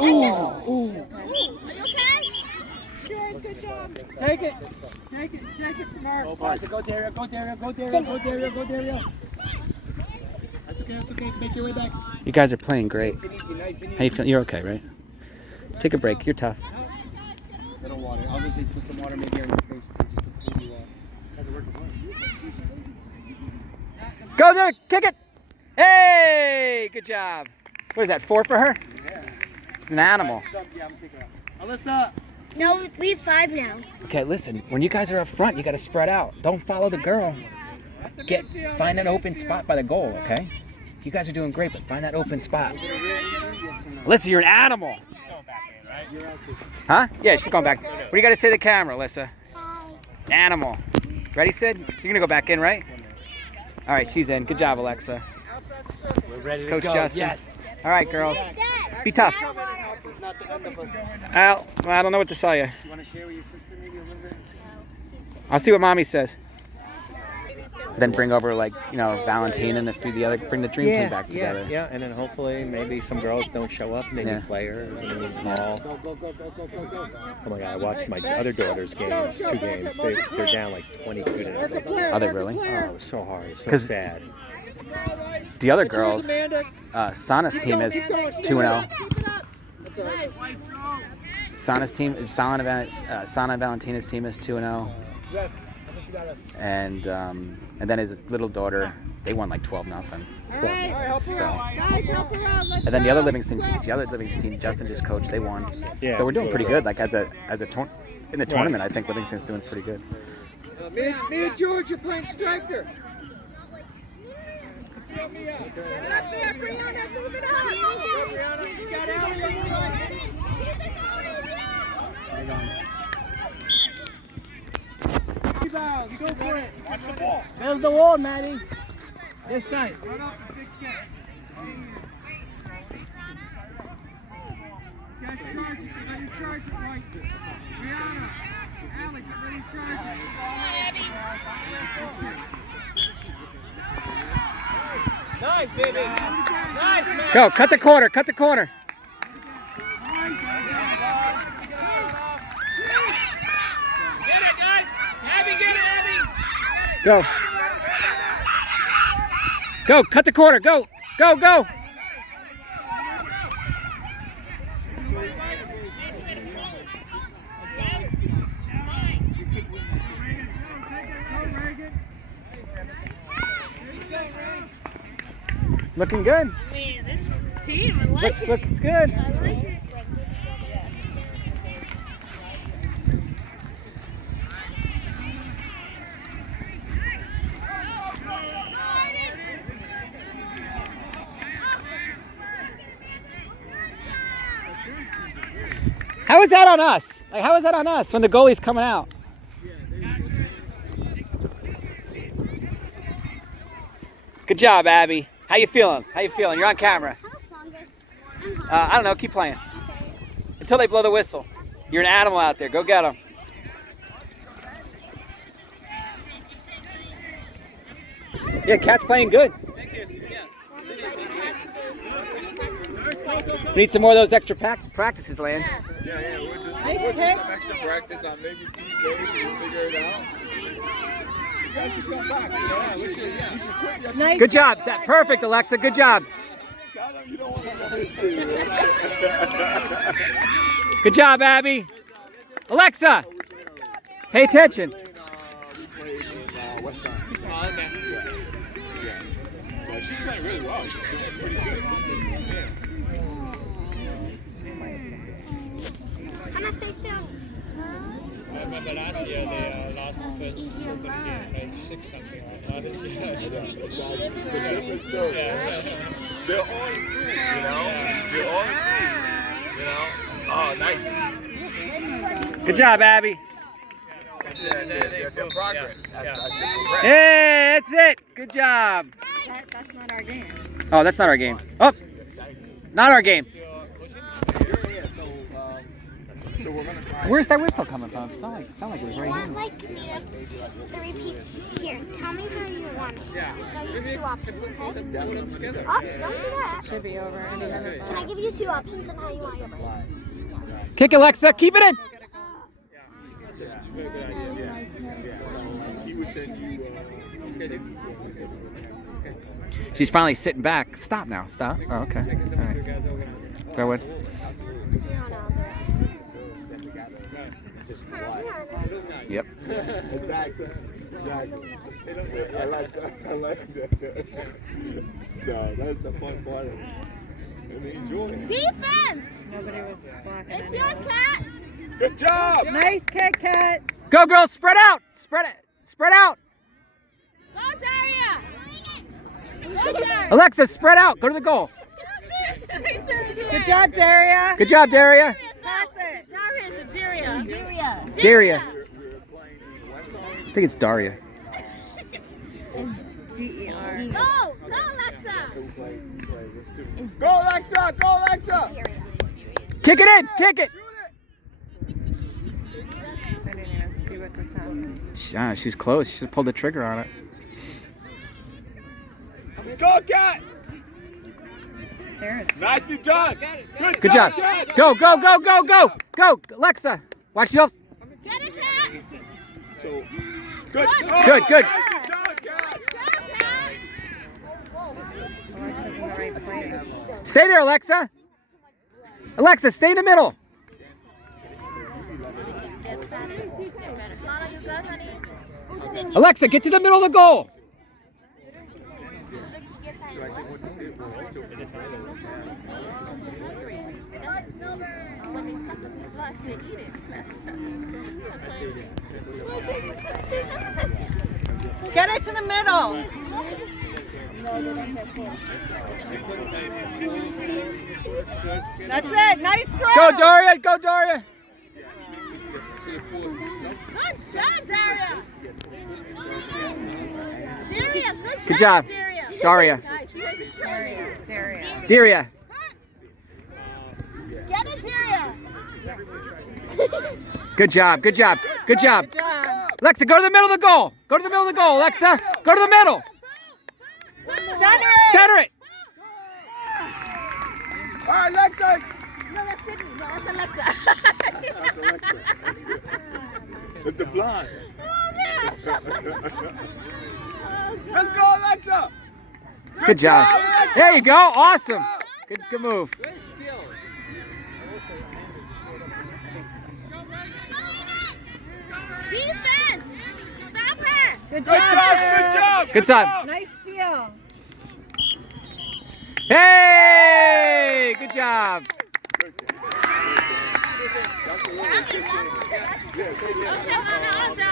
Ooh. Are you okay? Good job. Take it from her. Go, Dario, go, Dario. That's okay. Make your way back. You guys are playing great. Nice and easy, How you feel? You're okay, right? Take a break. You're tough. Little water. Obviously, put some water maybe on your face too, just to cool you off. How's it working? Go there, kick it. Hey, good job. What is that, 4 for her? Yeah. She's an animal. Yeah, I'm gonna take her out. Alyssa. No, we have 5 now. Okay, listen, when you guys are up front, you got to spread out. Don't follow the girl. Find an open spot by the goal, okay? You guys are doing great, but find that open spot. Alyssa, you're an animal. Huh? Yeah, she's going back. What do you got to say to the camera, Alyssa? Animal. Ready, Sid? You're going to go back in, right? All right, she's in. Good job, Alexa. We're ready to Coach go. Justin. Yes. All right, girls. Be tough. Al, well, I don't know what to tell you. You want to share with your sister maybe a little bit? I'll see what Mommy says. Then bring over, like, you know, Valentine and the other, bring the dream team back together. Yeah, and then hopefully maybe some girls don't show up and they need players and they need call. Go. Oh my God, I watched my other daughter's games, 2 games. They're down like 22-0. Are they really? Oh, it was so hard. It was so sad. The other girls, Sana's team is 2-0. Sana's team, Sana and Valentina's team is 2-0. And then his little daughter, they won like 12-0. And then the other Livingston team, Justin just coached, they won. Yeah, so we're doing pretty good. Like in the tournament, I think Livingston's doing pretty good. Me and George are playing striker. You go for it. Watch the ball. Build the wall, Maddie. This side. Run up and big catch. Guys, charge it. Let him charge it right. Rihanna, Alec, let him charge it. Nice, baby. Nice, man. Go, cut the corner. Go. Go, cut the corner. Go. Looking good. Man, this is a team. I like it. Looks good. I like it. How is that on us? Like, how is that on us when the goalie's coming out? Good job, Abby. How you feeling? You're on camera. I don't know. Keep playing. Until they blow the whistle. You're an animal out there. Go get them. Yeah, Cat's playing good. Need some more of those extra practices, Lance. Yeah, we're just some extra practice on maybe Tuesdays. We'll figure it out. You guys should come back. We should quit. Good job. Perfect, Alexa. Good job. Tell them you don't want to go. Good job, Abby. Alexa, pay attention. We played in West End. Oh, okay. Yeah. So she's playing really well. She's doing pretty good. Stay still. I remember last year they lost the first opening game like 6 something like that. This year. They're all improved, They're all improved, Oh, nice. Good job, Abby. Their progress. Hey, that's it. Good job. That's not our game. Oh, that's not our game. Oh, not our game. So we're going to Where's that whistle coming from? It sound like it was You right want here. like me to 3-piece? Here, tell me how you want it. I'll show you 2 options, okay? Oh, don't do that. Should be over any minute. Can I give you 2 options on how you want your brain? Kick, Alexa. Keep it in. He would send you. She's finally sitting back. Stop now. Stop. Oh, okay. All right. Throw it. Yep. Exactly. I like that. So that's the fun part of it. And enjoy it. Defense! Nobody was blocking. It's yours, Cat! Good job! Nice kick, Kat. Go, girls. Spread out. Spread it. Spread out. Go, Daria! Go, Daria! Alexa, spread out. Go to the goal. Good job, Daria. Good job, Daria. Pass it. Daria. Daria. I think it's Daria. D-E-R. Go! Go, Alexa! Go, Alexa! Go, Alexa! Kick it in. Kick it. I didn't even see what just happened. She's close. She should have pulled the trigger on it. Go, Cat! Sarah's Nicely done! Good job. Cat! Go, go, go, go, go. Go, Alexa. Watch the off. Get it, Cat! So, good. Good, good. Nicely done, Cat! Alexa's in the right place. Stay there, Alexa. Alexa, stay in the middle. Alexa, get to the middle of the goal. Get it to the middle. That's it. Nice throw. Go, Daria. Go, Daria. Good job, Daria! Daria, Good job. Daria. Daria. Daria. Get it, Daria! Good job. Good job. Good job. Good job. Alexa, go to the middle of the goal. Go to the middle of the goal, Alexa. Go to the middle. Center it. Center it. All right, Alexa! No, that's Sydney. No, that's Alexa. That's Alexa. It's the blonde. Let's go, Alexa! Good job. There you go. Awesome. Good move. Defense! Stop her! Good Good job. job, Sarah. good job! Good job. Nice steal. Hey! Good job. Okay, I'm done.